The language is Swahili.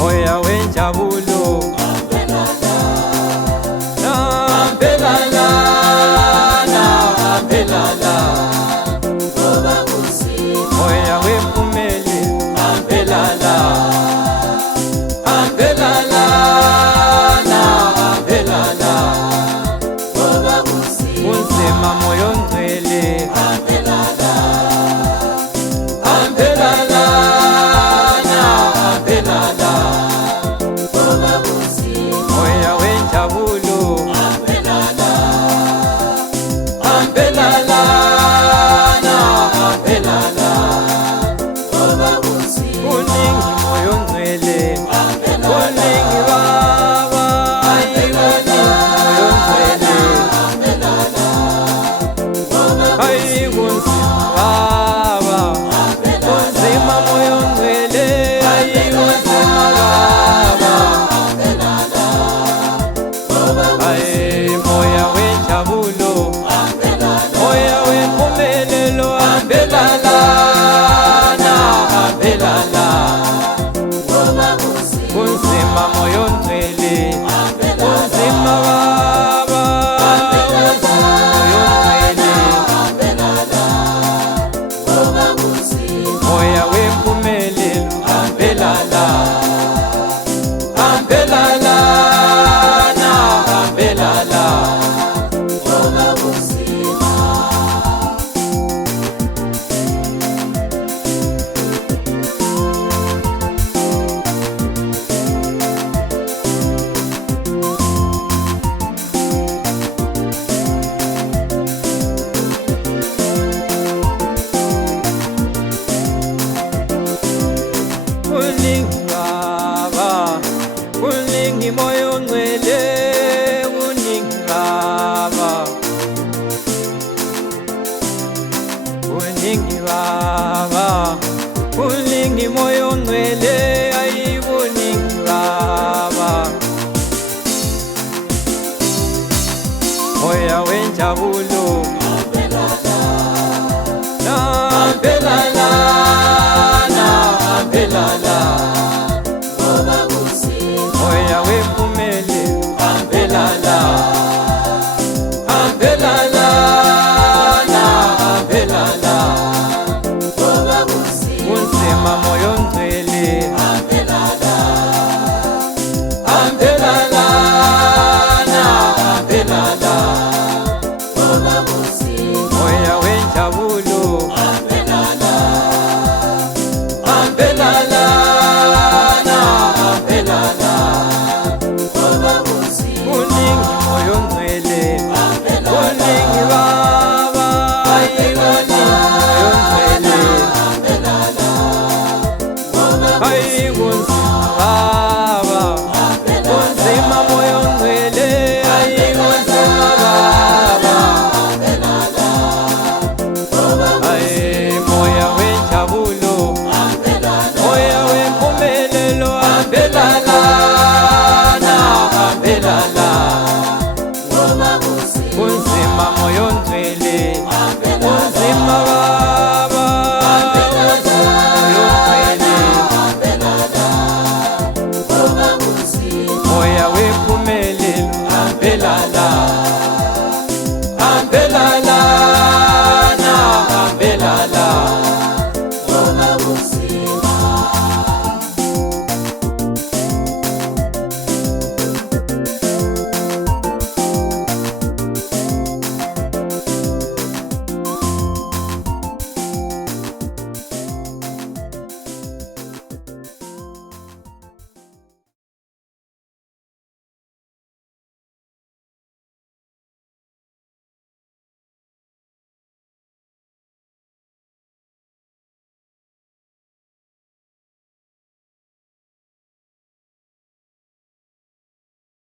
moya wenjabulo moya wempumele ampelala ampelala ampelala kunzima moyo ngcwele ampelala ampelala ampelala moya wenjabulo ampelala ampelala ampelala kuningi moyo ngcwele kuningi baba kuningi moyo ngcwele hayi kunzima baba kunzima moyo ngcwele hayi kunzima baba hayi moya wenjabulo moya wempumelelo ampelala kunzima moyo ngcwele kunzima baba moyo ngcwele moya wempumelelo ampelala ampelala ampelala kuningi baba kuningi moyo ngcwele kuningi baba kuningi baba kuningi moyo ngcwele ayi kuningi baba moya wenjabulo ampelala ampelala moya wempumele ampelala ampelala ampelala kunzima moyo ngcwele ampelala ampelala ampelala moya wenjabulo ampelala ampelala ampelala kuningi moyo ngcwele kuningi baba kuningi moyo ngcwele hayi kunzima baba kunzima moyo ngcwele hayi kunzima baba hayi moya wenjabulo moya wempumelelo ampelala ampelala kunzima moyo ngcwele kunzima baba moyo ngcwele moya wempumelelo ampelala ampelala ampelala